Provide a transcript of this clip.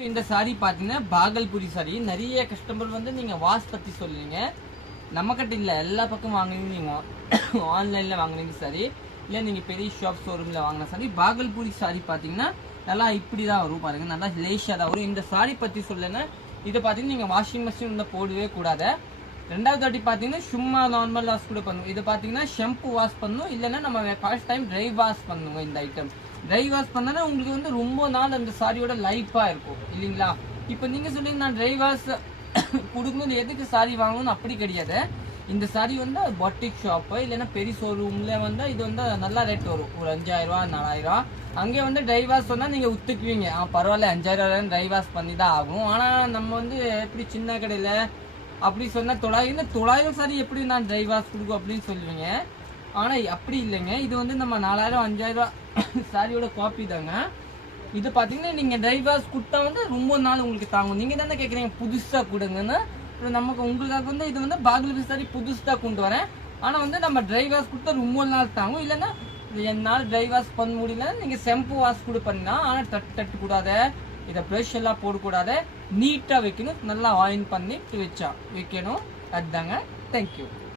இந்த சாரி பார்த்தீங்கன்னா பாகல்புரி சாரி. நிறைய கஸ்டமர் வந்து நீங்கள் வாஷ் பற்றி சொல்லுவீங்க. நம்மக்கிட்ட இல்லை, எல்லா பக்கம் வாங்குறீங்க. நீங்கள் ஆன்லைனில் வாங்குறீங்க சாரி, இல்லை நீங்கள் பெரிய ஷாப் ஷோரூமில் வாங்கின சாரி. பாகல்புரி சாரி பார்த்தீங்கன்னா நல்லா இப்படி தான் வரும் பாருங்க, நல்லா லேஷாக தான் வரும். இந்த சாரி பற்றி சொல்லுன்னா இதை பார்த்தீங்கன்னா நீங்கள் வாஷிங் மிஷினில் போடவே கூடாது. ரெண்டாவது வாட்டி பார்த்தீங்கன்னா சும்மா நார்மல் வாஷ் கூட பண்ணுவோம். இதை பார்த்தீங்கன்னா ஷாம்பு வாஷ் பண்ணணும், இல்லைன்னா நம்ம ஃபர்ஸ்ட் டைம் ட்ரை வாஷ் பண்ணுவோம். இந்த ஐட்டம் ட்ரை வாஷ் பண்ணனா உங்களுக்கு வந்து ரொம்ப நாள் அந்த சாரியோட லைஃபாக இருக்கும் இல்லைங்களா. இப்போ நீங்கள் சொல்லுங்க நான் ட்ரை வாஷ் கொடுக்கணும், எதுக்கு சாரி வாங்கணும்னு அப்படி கிடையாது. இந்த சாரி வந்து பொட்டிக் ஷாப்பு இல்லைன்னா பெரிய ஷோரூமில் வந்து இது வந்து நல்லா ரேட் வரும், ஒரு 5000 4000. அங்கே வந்து ட்ரை வாஷ் சொன்னால் நீங்கள் ஒத்துக்குவீங்க, பரவாயில்ல 5000 ட்ரை வாஷ் பண்ணி தான் ஆகும். ஆனால் நம்ம வந்து எப்படி சின்ன கடையில் அப்படி சொன்னால் 900 சாரி எப்படி நான் ட்ரை வாஷ் கொடுக்கும் அப்படின்னு சொல்லுவீங்க. ஆனால் அப்படி இல்லைங்க, இது வந்து நம்ம 4000 5000 சாரியோட காப்பி தாங்க. இது பார்த்தீங்கன்னா நீங்கள் ட்ரை வாஷ் கொடுத்தா வந்து ரொம்ப நாள் உங்களுக்கு தாங்கும். நீங்கள் தானே கேட்குறீங்க புதுசாக கொடுங்கன்னு. நமக்கு உங்களுக்காக வந்து இது வந்து பாகல்புரி சாரி புதுசாக கொண்டு வரேன். ஆனால் வந்து நம்ம ட்ரை வாஷ் கொடுத்தா ரொம்ப நாள் தாங்கும். இல்லைன்னா என்னால் ட்ரை வாஷ் பண்ண முடியல, நீங்கள் ஷாம்பு வாஷ் கூட பண்ணலாம். ஆனால் தட்டு கூடாது, இதை ப்ரெஷ் எல்லாம் போடக்கூடாது, நீட்டாக வைக்கணும், நல்லா ஆயின் பண்ணி வைக்கணும். அதுதாங்க. தேங்க்யூ.